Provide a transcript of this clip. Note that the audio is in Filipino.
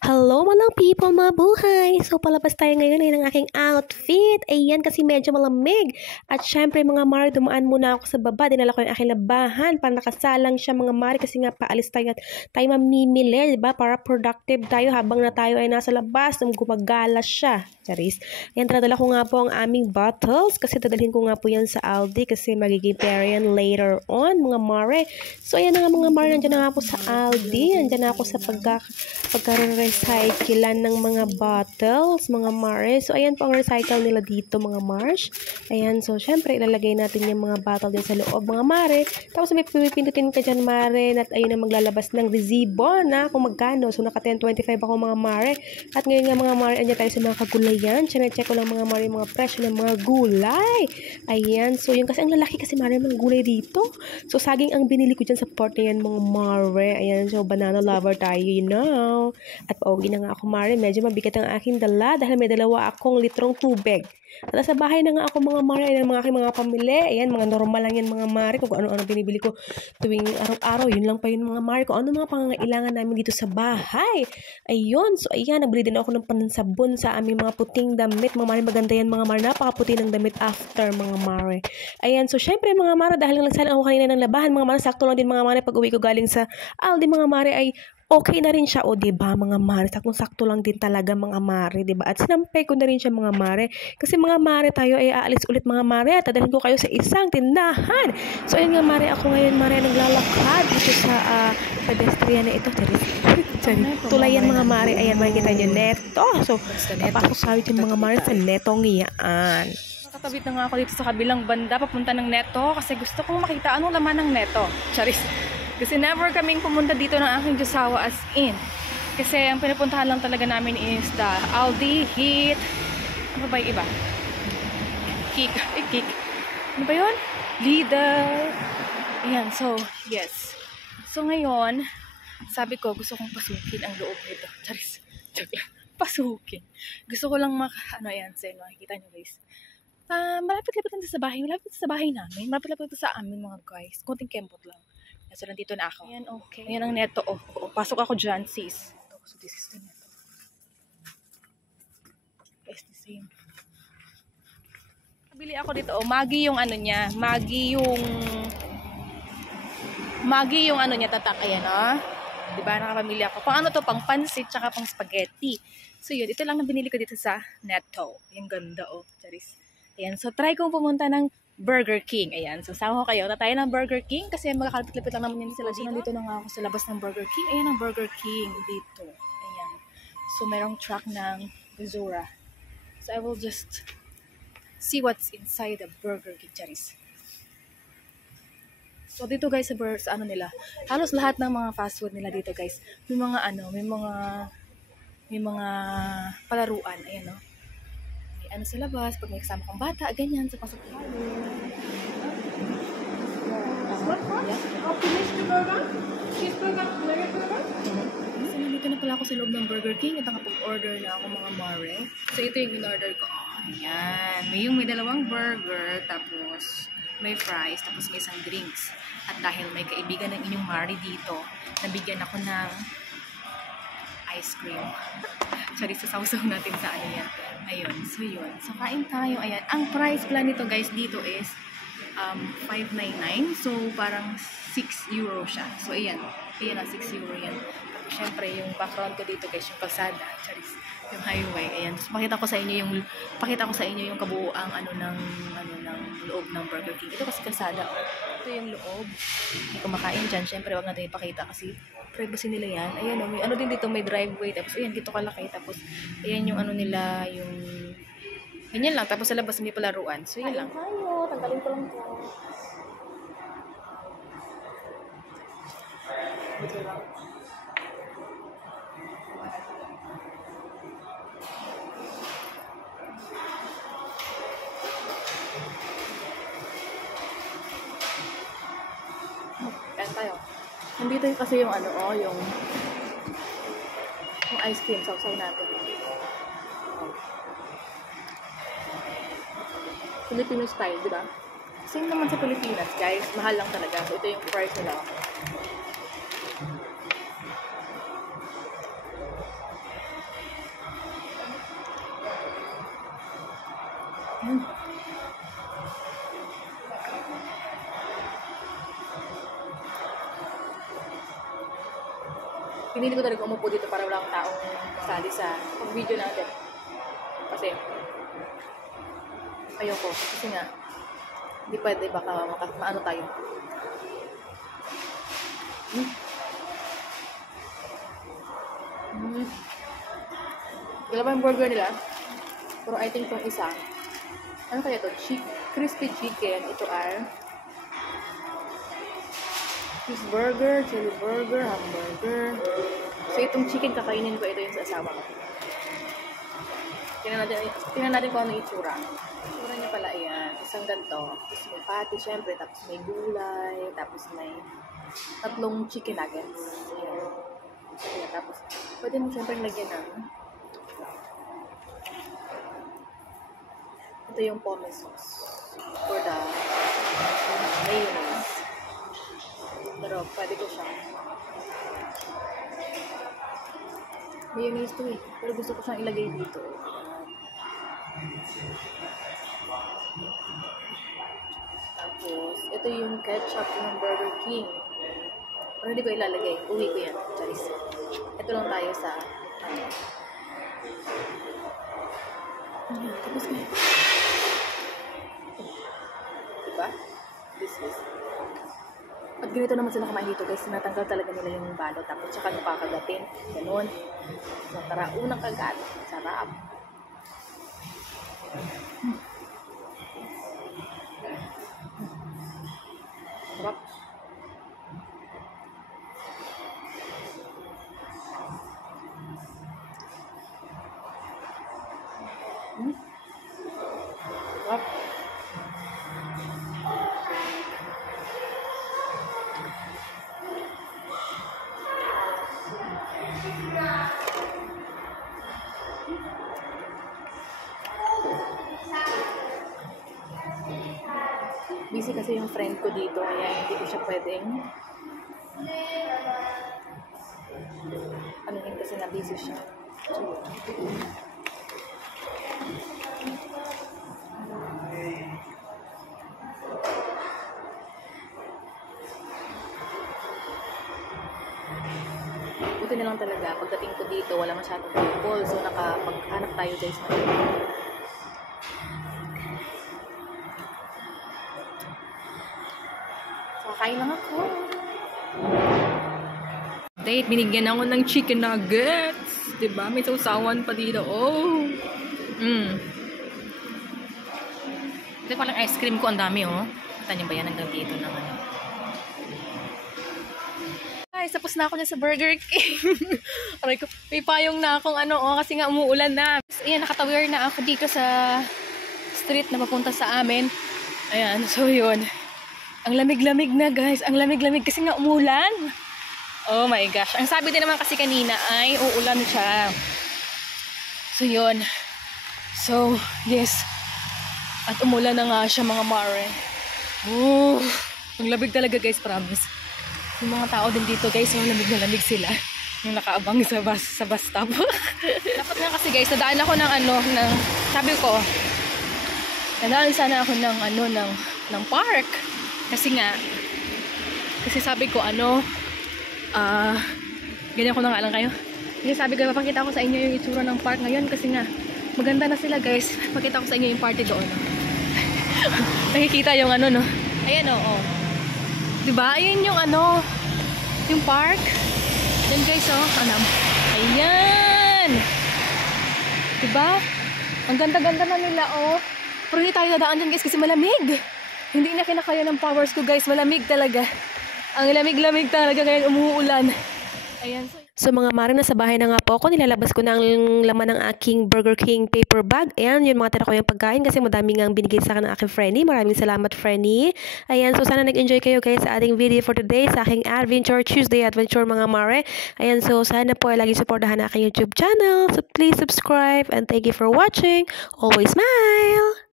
Hello mga people, mga buhay! So palabas tayo ngayon ay ng aking outfit. Ayan kasi medyo malamig. At syempre mga mare, dumaan muna ako sa baba. Dinala ko yung aking labahan para nakasalang siya mga mare kasi nga paalis tayo at tayo mamimili, diba? Para productive tayo habang na tayo ay nasa labas nung gumagala siya. Charis. Ayan, tradala ko nga po ang aming bottles kasi dadalhin ko nga po yan sa Aldi kasi magiging parian later on mga mare. So ayan na nga mga mare, nandiyan na nga ako sa Aldi. Nandiyan na ako sa pagka-recyclean ng mga bottles, mga mare. So, ayan po ang recycle nila dito, mga marsh. Ayan, so, syempre, ilalagay natin yung mga bottle din sa loob, mga mare. Tapos, may pipindutin ka dyan, mare. At ayun na maglalabas ng resibo na kung magkano. So, naka 10.25 ako, mga mare. At ngayon nga, mga mare, andyan tayo sa mga kagulayan. Check ko lang, mga mare, yung mga presyo ng mga gulay. Ayan, so, yung kasi ang lalaki kasi, mare, mga gulay dito. So, saging ang binili ko dyan sa port na yan, mga mare. Ayan, so, banana lover tayo, you know. At pauwi na nga ako, mare. Medyo mabigat ang aking dala dahil may dalawa akong litrong tubig. At sa bahay na nga ako, mga mare. Ayan mga aking mga pamili. Ayan, mga normal lang yan, mga mare. Kung ano-ano binibili ko tuwing araw-araw. Yun lang pa yun, mga mare. Kung ano mga pangangailangan namin dito sa bahay. Ayun. So, ayan. Nabili din ako ng pansabon sa aming mga puting damit. Mga mare, maganda yan, mga mare. Napakaputi ng damit after, mga mare. Ayan. So, syempre, mga mare, dahil nagsalang ako kanina ng labahan, mga mare, sakto lang din, mga mare. Pag uwi ko galing sa Aldi, mga mare, ay okay na rin siya, o diba mga mare, saktong-sakto lang din talaga mga mare, diba? At sinampay ko na rin siya mga mare, kasi mga mare tayo ay aalis ulit mga mare, at dadalhin ko kayo sa isang tindahan. So ayun nga mare, ako ngayon mare naglalakad dito sa pedestrian na ito, tulayan mga mare. Ayan, makikita nyo, neto. So papasok tayo yung mga mare sa netong iyaan. Nakatawid na nga ako dito sa kabilang banda papunta ng neto kasi gusto kong makita anong laman ng neto. Charis. Kasi never kaming pumunta dito ng aking Diyosawa as in. Kasi ang pinupuntahan lang talaga namin is the Aldi, Hit, ano ba yung iba? Kik. Ano ba yun? Lidl. Ayan, so, yes. So ngayon, sabi ko, gusto kong pasukin ang loob nito. Charis. Pasukin. Gusto ko lang ayan, makikita nyo guys. Malapit-lapit lang sa bahay. Malapit sa bahay namin. Malapit-lapit sa amin mga guys. Konting kempot lang. So, nandito na ako. Ayan, okay. Ayan ang neto. Pasok ako dyan, sis. So, this is the neto. It's the same. Nabili ako dito. Maggi yung ano niya. Maggi yung ano niya, tatak. Ayan, Diba, nakapamili ako. Pang ano to, pang pansit, tsaka pang spaghetti. So, yun. Ito lang na binili ko dito sa neto. Yung ganda, Charis. Ayan. So, try kong pumunta ng Burger King. Ayan. So, sama ko kayo. Tayo ng Burger King kasi magkakalapit-lapit lang naman yun sila dito. Nandito na nga ako sa labas ng Burger King. Ayan ang Burger King dito. Ayan. So, merong truck ng Zora. So, I will just see what's inside the Burger King, Charis. So, dito guys, sa ano nila, halos lahat ng mga fast food nila dito guys, may mga palaruan. Ayan, ano sa labas, pag may kasama kang bata, ganyan, sa pasok tayo. So, nandito na pala ako sa loob ng Burger King at nakapag-order na ako mga mare. So, ito yung in-order ko. Ayan. May dalawang burger, tapos may fries, tapos may isang drinks. At dahil may kaibigan ng inyong mare dito, nabigyan ako ng ice cream. Sorry, sasaw-saw natin sa ano yan. Ayun, so yun. So, kain tayo. Ayan. Ang price plan nito guys dito is $5.99. So, parang 6 euro siya. So, ayan. Ayan ang 6 euro yan. Tapos, syempre, yung background ko dito guys, yung kalsada. Charis. Yung highway. Ayan. So, pakita ko sa inyo yung kabuuang ng loob ng Burger King. Ito kasi kalsada. Ito yung loob. Hindi ko makain dyan. Syempre, wag natin ipakita kasi privacy nila yan. Ayan, may ano din dito, may driveway. Tapos, ayan, dito kalaki. Tapos, ayan yung ano nila, yung ganyan lang. Tapos, sa labas, may palaruan. So, yun lang. Tayo. Tanggalin ko lang po. Ito lang. Kain tayo. Nandito kasi yung yung ice cream, sausaw natin. Filipino style, di ba? Same naman sa Pilipinas, guys. Mahal lang talaga. So, ito yung price nila. Pinili ko talaga umupo dito para walang taong kasali sa pag-video natin. Kasi, ayoko. Kasi nga, hindi pwede baka maano tayo. Dalawa yung burger nila. Pero I think yung isa, ano kaya to? Crispy chicken. Ito ay cheeseburger, chili burger, hamburger. So itong chicken kakainin ko, ito yung sa asawa ko. Tingnan natin kung ano yung itsura. Itsura niya pala, ayan. Isang ganito. Tapos may patty, syempre. Tapos may gulay. Tapos may 3 chicken nuggets. Ayan. Ayan. Tapos, pwede mo syempre lagyan ng ito yung pommes sauce for the mayonnaise. Pero, pwede ko siya. Mayonnaise to eh. Pero gusto ko siyang ilagay dito. Tapos, ito yung ketchup ng Burger King. Pero hindi ko ilalagay. Uwi ko yan. Charis. Ito lang tayo sa ano. Ayan. Tapos ngayon. Diba? This is. At ganito naman sila kumain dito guys, sinatanggal talaga nila yung balot tapos tsaka nung kakagatin, ganun. So tara, unang kagat, sarap. Sarap. Sarap. Busy kasi yung friend ko dito, kaya hindi ko siya pwedeng anuhin kasi na busy siya. So, buti na lang talaga, pagdating ko dito, wala masyadong people, so nakapaghanap tayo guys na kain lang ako. Date, binigyan ako ng chicken nuggets. Diba? May sausawan pa dito. Oh. Ito palang ice cream ko. Ang dami, oh. Kita niyo ba yan hanggang dito ng ano? Guys, tapos na ako na sa Burger King. Aray ko, may payong na akong ano, oh, kasi nga umuulan na. Ayan, nakatawir na ako dito sa street na papunta sa amin. Ayan, so yun. Ang lamig-lamig na guys. Ang lamig-lamig kasi nga umulan. Oh my gosh. Ang sabi din naman kasi kanina ay uulan siya. So yun. So yes. At umulan na nga siya mga mare. Oh, ang lamig talaga guys, promise. Yung mga tao din dito guys, yung lamig na lamig sila. Yung nakaabang sa bus stop. Dapat nga kasi guys, nadaan ako ng ano, sabi ko, nadaan sana ako ng ano, ng park. Kasi sabi ko ganyan ko na nga lang kayo. Kasi sabi ko, papakita ko sa inyo yung itsura ng park ngayon kasi nga, maganda na sila guys. Pakita ko sa inyo yung party doon. Nakikita yung ano, no? Ayan, oh. Diba? Ayan yung ano, yung park. Ayan guys, oh. Ayan! Diba? Ang ganda-ganda na nila, oh. Pero hindi tayo dadaan dyan guys kasi malamig. Hindi na kinakaya ng powers ko guys. Malamig talaga. Ang lamig-lamig talaga ngayon umuulan. Ayan. So mga mare, nasa bahay na nga po ako. Nilalabas ko na ang laman ng aking Burger King paper bag. Ayan, yun mga tira ko yung pagkain kasi madami nga binigay sa akin ng aking Frenny. Maraming salamat Frenny. Ayan, so sana nag-enjoy kayo guys sa ating video for today, sa aking Adventure Tuesday Adventure mga mare. Ayan, so sana po ay lagi supportahan na aking YouTube channel. So please subscribe and thank you for watching. Always smile!